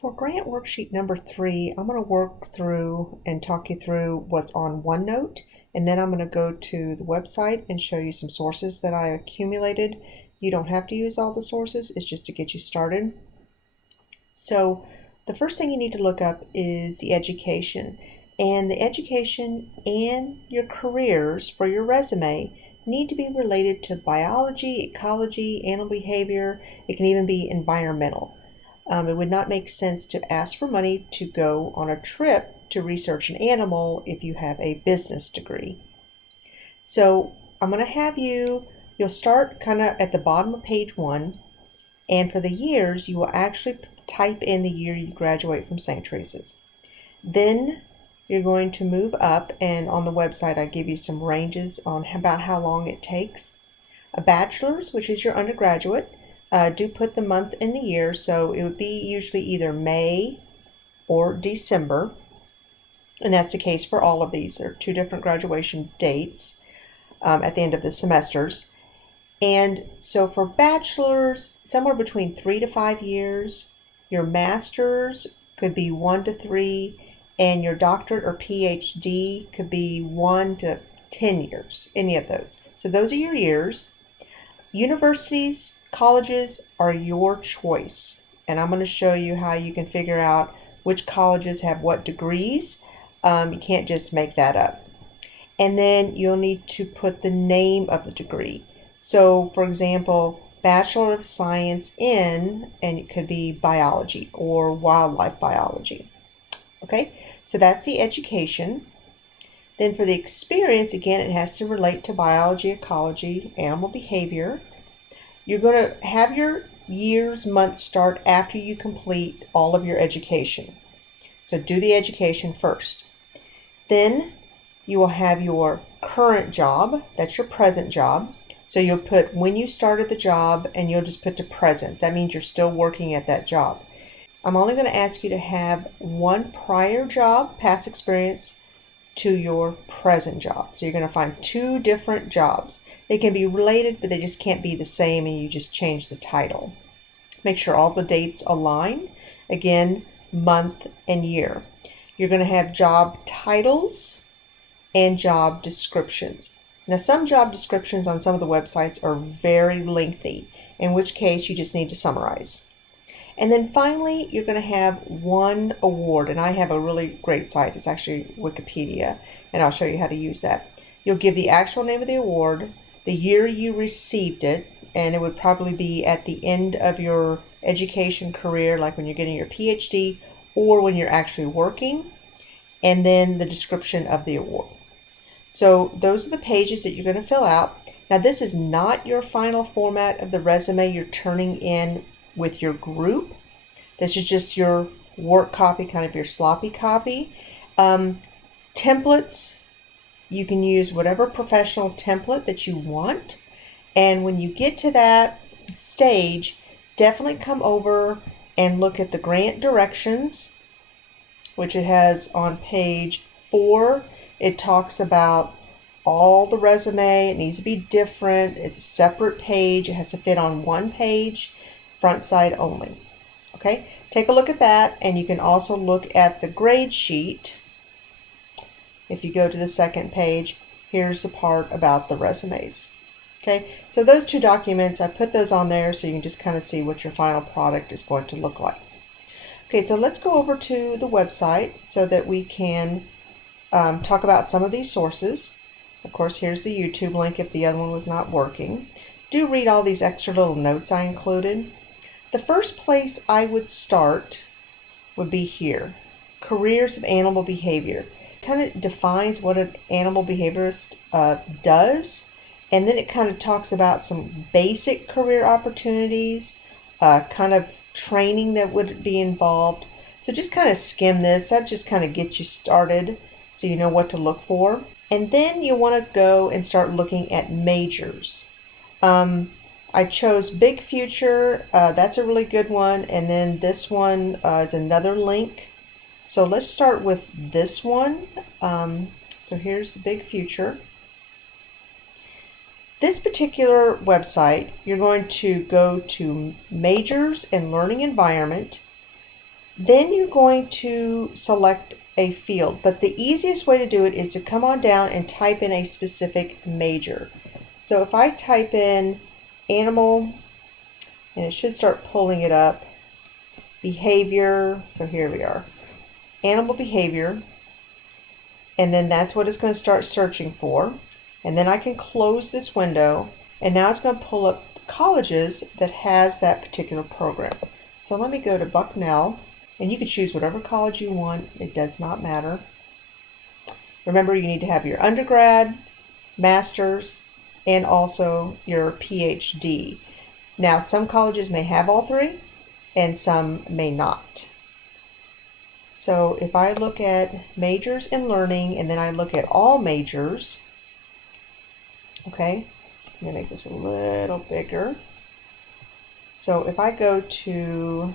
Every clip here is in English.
For grant worksheet number 3, I'm going to work through and talk you through what's on OneNote, and then I'm going to go to the website and show you some sources that I accumulated. You don't have to use all the sources, it's just to get you started. So the first thing you need to look up is the education, and the education and your careers for your resume need to be related to biology, ecology, animal behavior. It can even be environmental. It would not make sense to ask for money to go on a trip to research an animal if you have a business degree. So I'm going to have you'll start kind of at the bottom of page 1, and for the years, you will actually type in the year you graduate from St. Teresa's. Then you're going to move up, and on the website I give you some ranges on about how long it takes. A bachelor's, which is your undergraduate, do put the month in the year, so it would be usually either May or December, and that's the case for all of these. There are 2 different graduation dates at the end of the semesters. And so for bachelor's, somewhere between 3 to 5 years. Your master's could be 1 to 3, and your doctorate or PhD could be 1 to 10 years, any of those. So those are your years. Universities, colleges are your choice, and I'm going to show you how you can figure out which colleges have what degrees. You can't just make that up. And then you'll need to put the name of the degree. So for example, Bachelor of Science in, and it could be biology or wildlife biology. Okay, so that's the education. Then for the experience, again, it has to relate to biology, ecology, animal behavior. You're going to have your years, months start after you complete all of your education. So do the education first. Then you will have your current job, that's your present job. So you'll put when you started the job, and you'll just put to present. That means you're still working at that job. I'm only going to ask you to have one prior job, past experience, to your present job. So you're going to find 2 different jobs. They can be related, but they just can't be the same, and you just change the title. Make sure all the dates align. Again, month and year. You're going to have job titles and job descriptions. Now, some job descriptions on some of the websites are very lengthy, in which case you just need to summarize. And then finally, you're going to have one award, and I have a really great site. It's actually Wikipedia, and I'll show you how to use that. You'll give the actual name of the award, the year you received it, and it would probably be at the end of your education career, like when you're getting your PhD or when you're actually working, and then the description of the award. So those are the pages that you're going to fill out. Now, this is not your final format of the resume you're turning in with your group. This is just your work copy, kind of your sloppy copy. Templates, you can use whatever professional template that you want. And when you get to that stage, definitely come over and look at the grant directions, which it has on page 4. It talks about all the resume. It needs to be different. It's a separate page. It has to fit on one page, front side only. Okay, take a look at that, and you can also look at the grade sheet. If you go to the second page, here's the part about the resumes. Okay, so those 2 documents, I put those on there so you can just kind of see what your final product is going to look like. Okay, so let's go over to the website so that we can talk about some of these sources. Of course, here's the YouTube link if the other one was not working. Do read all these extra little notes I included. The first place I would start would be here, Careers of Animal Behavior. It kind of defines what an animal behaviorist does, and then it kind of talks about some basic career opportunities, kind of training that would be involved. So just kind of skim this. That just kind of gets you started so you know what to look for. And then you want to go and start looking at majors. I chose Big Future. That's a really good one. And then this one is another link. So let's start with this one. So here's the Big Future. This particular website, you're going to go to Majors and Learning Environment. Then you're going to select a field, but the easiest way to do it is to come on down and type in a specific major. So if I type in animal, and it should start pulling it up, behavior, so here we are, animal behavior, and then that's what it's going to start searching for. And then I can close this window, and now it's going to pull up colleges that has that particular program. So let me go to Bucknell, and you can choose whatever college you want. It does not matter. Remember, you need to have your undergrad, master's, and also your PhD. Now, some colleges may have all three, and some may not. So if I look at majors in learning, and then I look at all majors, okay, I'm going to make this a little bigger. So if I go to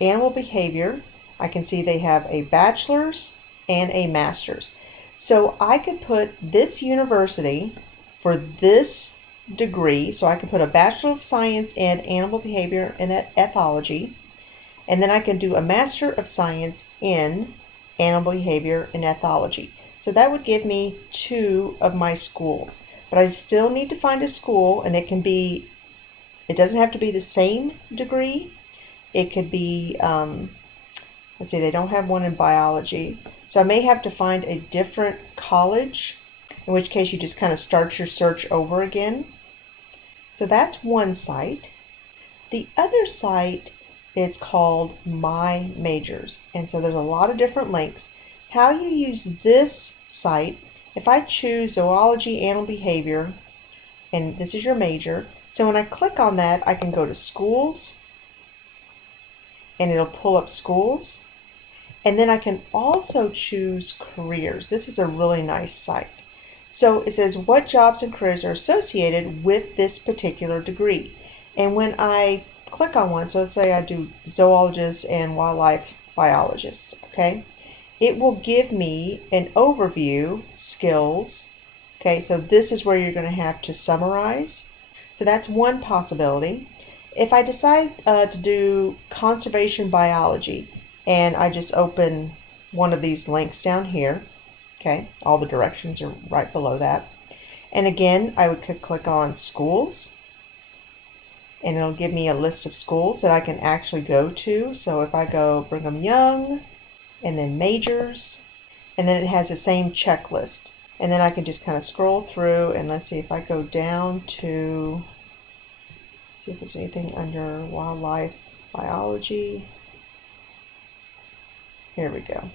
animal behavior, I can see they have a bachelor's and a master's. So I could put this university for this degree. So I could put a Bachelor of Science in Animal Behavior and Ethology. And then I can do a Master of Science in Animal Behavior and Ethology. So that would give me 2 of my schools. But I still need to find a school, and it doesn't have to be the same degree. It could be, let's see, they don't have one in biology. So I may have to find a different college, in which case you just kind of start your search over again. So that's one site. The other site is called My Majors. And so there's a lot of different links. How you use this site, if I choose zoology, animal behavior, and this is your major, so when I click on that, I can go to schools, and it'll pull up schools. And then I can also choose careers. This is a really nice site. So it says what jobs and careers are associated with this particular degree. And when I click on one, so let's say I do zoologist and wildlife biologist, okay? It will give me an overview, skills, okay? So this is where you're going to have to summarize. So that's one possibility. If I decide to do conservation biology, and I just open one of these links down here, okay, all the directions are right below that. And again, I would click on schools, and it'll give me a list of schools that I can actually go to. So if I go Brigham Young, and then majors, and then it has the same checklist. And then I can just kind of scroll through, and let's see if I go down to, see if there's anything under wildlife biology. Here we go.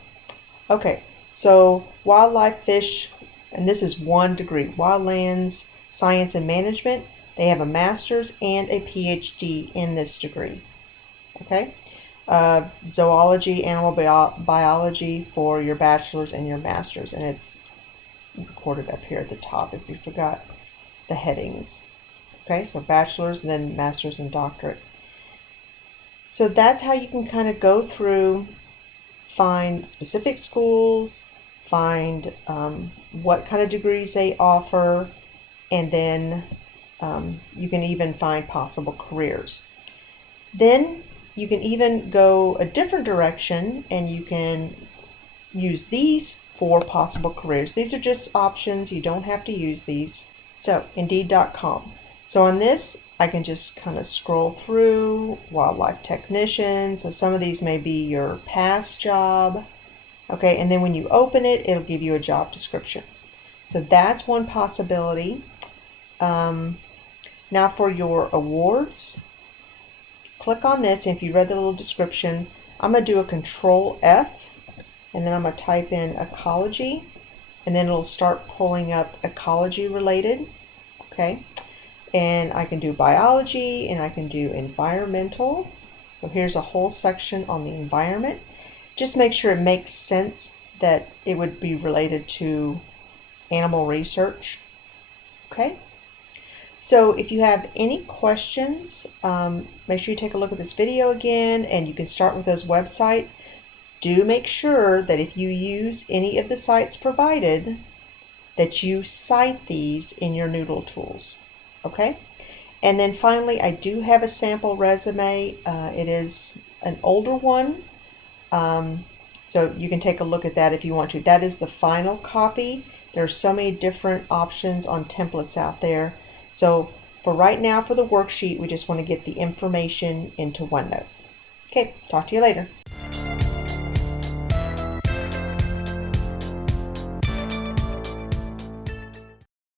Okay, so wildlife fish, and this is 1 degree, wildlands, science and management. They have a master's and a PhD in this degree. Okay, zoology, animal biology for your bachelor's and your master's, and it's recorded up here at the top if you forgot the headings. Okay, so bachelor's and then master's and doctorate. So that's how you can kind of go through, find specific schools, find what kind of degrees they offer, and then you can even find possible careers. Then you can even go a different direction, and you can use these for possible careers. These are just options. You don't have to use these. So Indeed.com. So on this, I can just kind of scroll through wildlife technician. So some of these may be your past job. Okay, and then when you open it, it'll give you a job description. So that's one possibility. Now for your awards, click on this, and if you read the little description, I'm going to do a Control F, and then I'm going to type in ecology, and then it'll start pulling up ecology related. Okay, and I can do biology, and I can do environmental. So here's a whole section on the environment. Just make sure it makes sense that it would be related to animal research. Okay, so if you have any questions, make sure you take a look at this video again, and you can start with those websites. Do make sure that if you use any of the sites provided, that you cite these in your Noodle tools. Okay, and then finally, I do have a sample resume. It is an older one. So you can take a look at that if you want to. That is the final copy. There's so many different options on templates out there. So for right now, for the worksheet, we just want to get the information into OneNote. Okay, talk to you later.